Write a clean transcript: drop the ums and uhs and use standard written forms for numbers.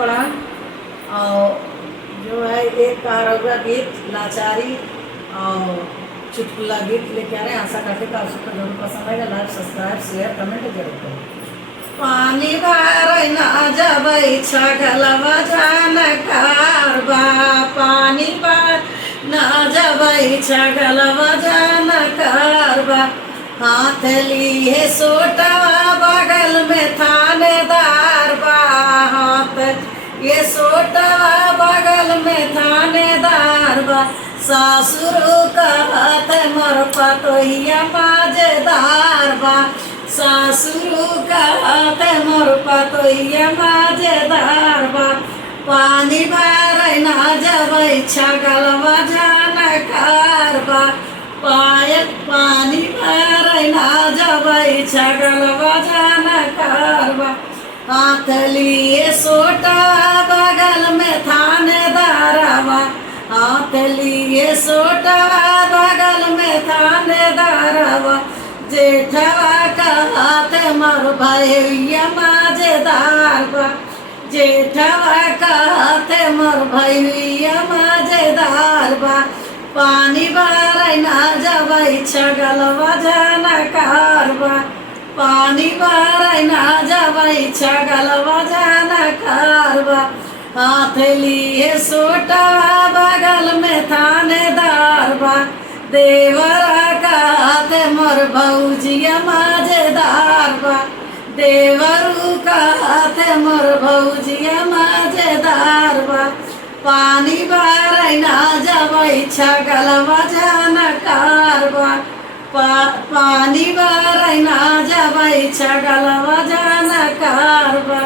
पड़ा। और जो है एक कारौगा गीत लाचारी और चुटकुला गीत लेके आ रहे हैं। आशा करते हैं आपको जरूर पसंद आएगा। लाइक सब्सक्राइब शेयर कमेंट जरूर करें। पानी भर ना जबै छगलवा जान कारबा, पानी भर ना जबै छगलवा जान कारबा। हाथ लिए सोटवा बगल में थानेदार बा, हाथ ये सोटवा बगल में थानेदार बा। सासुर का हाथ मोर पतोहिया माजेदार बा, सासुर का हाथ मोर पतोहिया माजेदार बा। पानी भर ना जबै छगलवा जान कारबा, पानी भर ना जबै छगलवा जान कारबा। हाथ लिए सोटा बगल में थानेदारवा, हाथ लिए सोटा बगल में थानेदारवा। जेठवा का हाथ मोर भैया माजेदार बा, जेठवा का हाथ मोर भैया माजेदार बा। पानी भर ना जबै छगलवा जान कारबा, पानी भर ना जबै छगलवा जान कारबा। हाथ लिए सोटा बगल में थानेदार बा, देवरा का हाथ मोर भौजिया माजेदार बा, देवरू का हाथ मोर भौजिया माजेदार बा। पानी भर ना जबै छगलवा जान कारबा, पानी भर ना जबै छगलवा जान कारबा।